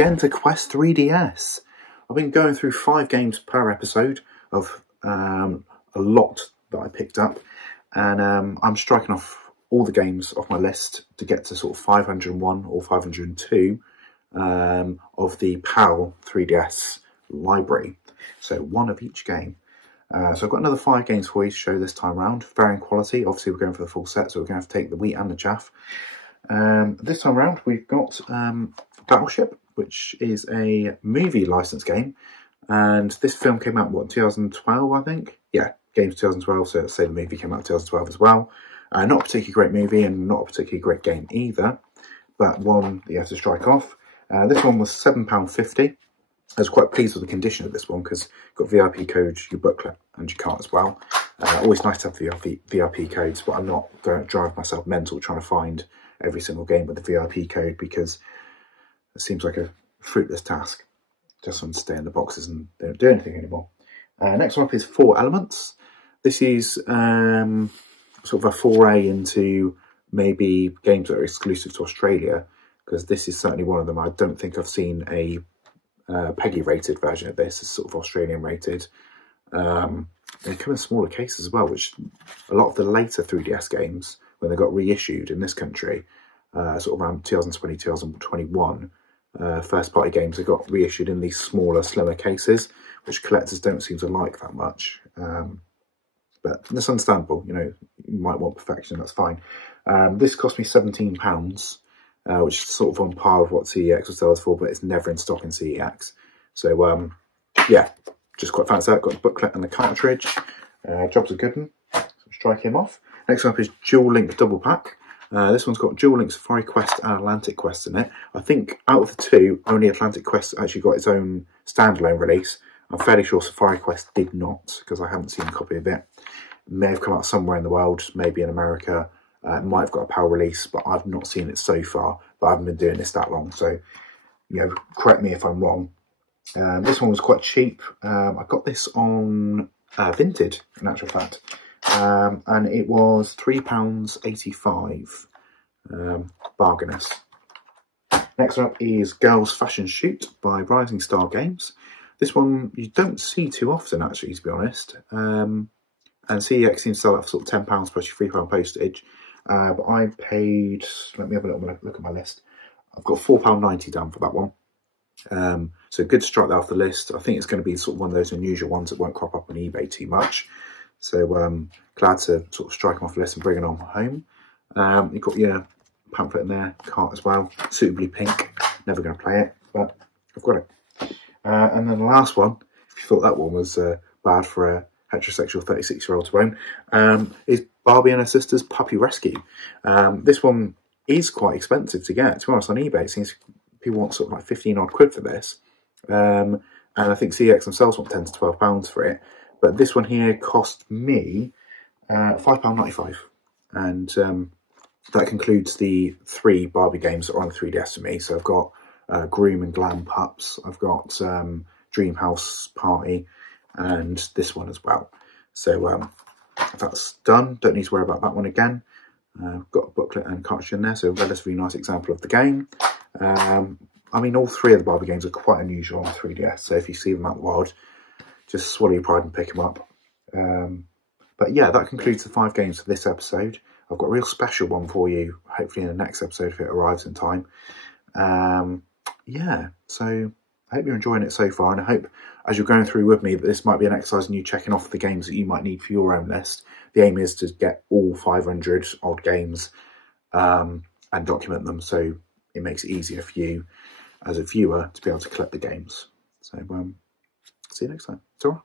again to Quest 3DS. I've been going through 5 games per episode of a lot that I picked up, and I'm striking off all the games off my list to get to sort of 501 or 502 of the PAL 3DS library. So 1 of each game. So I've got another 5 games for you to show this time round, varying quality. Obviously we're going for the full set, so we're going to have to take the wheat and the chaff. This time round we've got Battleship, which is a movie license game, and this film came out, what, 2012 I think? Yeah, game's 2012, so let's say the movie came out in 2012 as well. Not a particularly great movie and not a particularly great game either, but one that you have to strike off. This one was £7.50. I was quite pleased with the condition of this one because you've got VIP codes, your booklet and your cart as well. Always nice to have VIP codes, but I'm not going to drive myself mental trying to find every single game with the VIP code because it seems like a fruitless task. Just want to stay in the boxes and they don't do anything anymore. Next one up is 4 Elements. This is sort of a foray into maybe games that are exclusive to Australia, because this is certainly one of them. I don't think I've seen a PEGI rated version of this. It's sort of Australian rated. They come in smaller cases as well, which a lot of the later 3DS games, when they got reissued in this country, sort of around 2020, 2021, first party games, they got reissued in these smaller, slimmer cases, which collectors don't seem to like that much. But that's understandable, you know, you might want perfection, that's fine. This cost me £17. Which is sort of on par with what CEX will sell us for, but it's never in stock in CEX. So, yeah, just quite fancy that. Got the booklet and the cartridge. Job's a good one. So strike him off. Next up is Dual Link Double Pack. This one's got Dual Link Safari Quest and Atlantic Quest in it. I think out of the 2, only Atlantic Quest actually got its own standalone release. I'm fairly sure Safari Quest did not, because I haven't seen a copy of it. It may have come out somewhere in the world, maybe in America. It might have got a PAL release, but I've not seen it so far. But I haven't been doing this that long, so you know, correct me if I'm wrong. This one was quite cheap. I got this on Vinted, in actual fact, and it was £3.85. Bargainous. Next up is Girls Fashion Shoot by Rising Star Games. This one you don't see too often, actually, to be honest. And CEX seems to sell it for sort of £10 plus your £3 postage. But I paid, let me have a little look at my list. I've got £4.90 down for that one. So good to strike that off the list. I think it's going to be sort of one of those unusual ones that won't crop up on eBay too much. So glad to sort of strike them off the list and bring it on home. You've got your pamphlet in there, cart as well, suitably pink. Never going to play it, but I've got it. And then the last one, if you thought that one was bad for a heterosexual 36-year-old to own, is Barbie and her Sister's Puppy Rescue. This one is quite expensive to get. To be honest, on eBay, it seems people want sort of like 15 odd quid for this. And I think CEX themselves want £10 to £12 for it. But this one here cost me £5.95. And that concludes the 3 Barbie games that are on the 3DS for me. So I've got Groom and Glam Pups. I've got Dream House Party and this one as well. So that's done. Don't need to worry about that one again. Got a booklet and cartridge in there, so a relatively nice example of the game. I mean, all 3 of the Barbie games are quite unusual on the 3DS, so if you see them out in the wild, just swallow your pride and pick them up. But yeah, that concludes the 5 games for this episode. I've got a real special one for you, hopefully in the next episode if it arrives in time. Yeah, so I hope you're enjoying it so far, and I hope as you're going through with me that this might be an exercise in you checking off the games that you might need for your own list. The aim is to get all 500 odd games and document them, so it makes it easier for you as a viewer to be able to collect the games. So see you next time. Ta-ra.